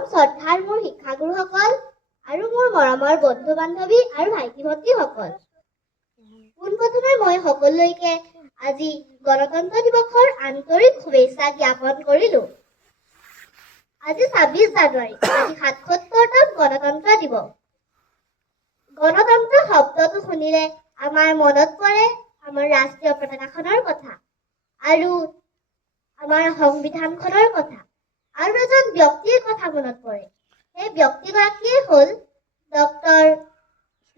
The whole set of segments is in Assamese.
পৰম শ্ৰদ্ধাৰ মোৰ শিক্ষাগুৰুসকল আৰু মোৰ মৰমৰ বন্ধু-বান্ধৱী আৰু ভাইটি-ভণ্টিসকল, পোনপ্ৰথমে মই সকলোকে আজি গণতন্ত্ৰ দিৱসৰ আন্তৰিক শুভেচ্ছা জ্ঞাপন কৰিলোঁ। আজি ২৬ জানুৱাৰী, আজি ৭৭তম গণতন্ত্ৰ দিৱস। গণতন্ত্ৰ শব্দটো শুনিলে আমাৰ মনত পৰে আমাৰ ৰাষ্ট্ৰীয় পতাকাখনৰ কথা আৰু আমাৰ সংবিধানখনৰ কথা আৰু এজন ব্যক্তিৰ কথা মনত পৰে। সেই ব্যক্তিগৰাকীয়ে হ'ল ডক্টৰ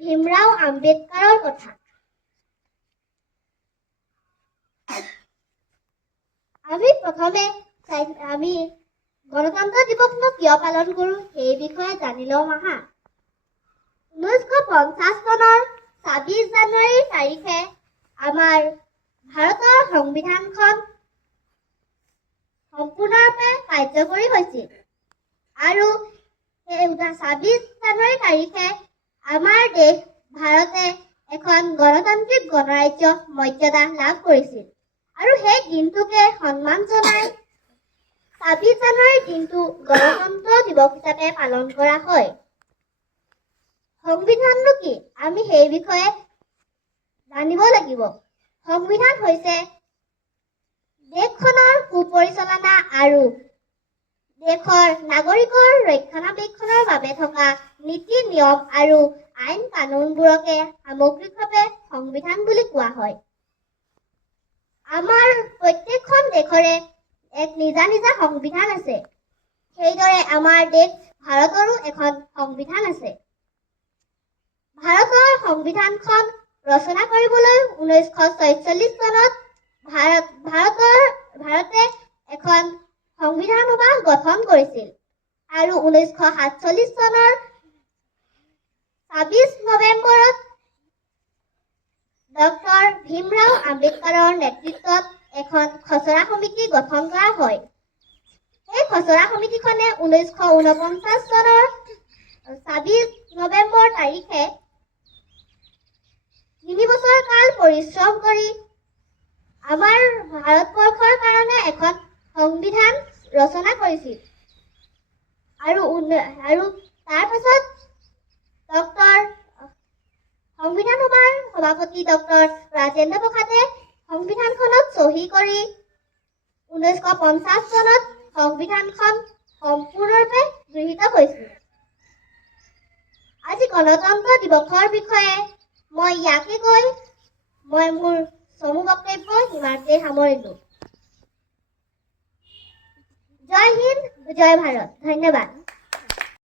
ভীমৰাও আম্বেদকাৰৰ কথা। আমি গণতন্ত্ৰ দিৱসনো কিয় পালন কৰোঁ সেই বিষয়ে জানি লওঁ আহা। 1950 চনৰ ২৬ জানুৱাৰী তাৰিখে আমাৰ ভাৰতৰ সংবিধানখন সম্পূৰ্ণৰূপে কাৰ্যকৰী হৈছিল আৰু সেই ২৬ জানুৱাৰী তাৰিখে আমাৰ দেশ ভাৰতে এখন গণতান্ত্ৰিক গণৰাজ্য মৰ্যাদা লাভ কৰিছিল আৰু সেই দিনটোকে সন্মান জনাই ২৬ জানুৱাৰীৰ দিনটো গণতন্ত্ৰ দিৱস হিচাপে পালন কৰা হয়। সংবিধাননো কি? আমি সেই বিষয়ে জানিব লাগিব। সংবিধান হৈছে দেশখনৰ সুপৰিচালনা আৰু দেশৰ নাগৰিকৰ ৰক্ষণাবেক্ষণৰ বাবে থকা নীতি নিয়ম আৰু আইন কানুনবোৰকে সামগ্ৰিকভাৱে সংবিধান বুলি কোৱা হয়। আমাৰ প্ৰত্যেকখন দেশৰে এক নিজা নিজা সংবিধান আছে। সেইদৰে আমাৰ দেশ ভাৰতৰো এখন সংবিধান আছে। ভাৰতৰ সংবিধানখন ৰচনা কৰিবলৈ 1946 চনত ভাৰতে এখন সংবিধান সভা গঠন কৰিছিল আৰু 1947 চনৰ ২৬ নৱেম্বৰত ডক্টৰ ভীমৰাও আম্বেদকাৰৰ নেতৃত্বত এখন খচৰা সমিতি গঠন কৰা হয়। এই খচৰা সমিতিখনে 1949 চনৰ ২৬ নৱেম্বৰ তাৰিখে ৩ বছৰ কাল পৰিশ্ৰম কৰি আমাৰ ভাৰতবৰ্ষৰ কাৰণে এখন সংবিধান ৰচনা কৰিছিল আৰু তাৰ পাছত সংবিধান সভাৰ সভাপতি ডক্টৰ ৰাজেন্দ্ৰ প্ৰসাদে সংবিধানখনত চহী কৰি 1950 চনত সংবিধানখন সম্পূৰ্ণৰূপে গৃহীত হৈছিল। আজি গণতন্ত্ৰ দিৱসৰ বিষয়ে মই ইয়াকে কৈ মই মোৰ চমু বক্তব্য ইমানতে সামৰিলোঁ। জয় হিন্দ, জয় ভাৰত। ধন্যবাদ।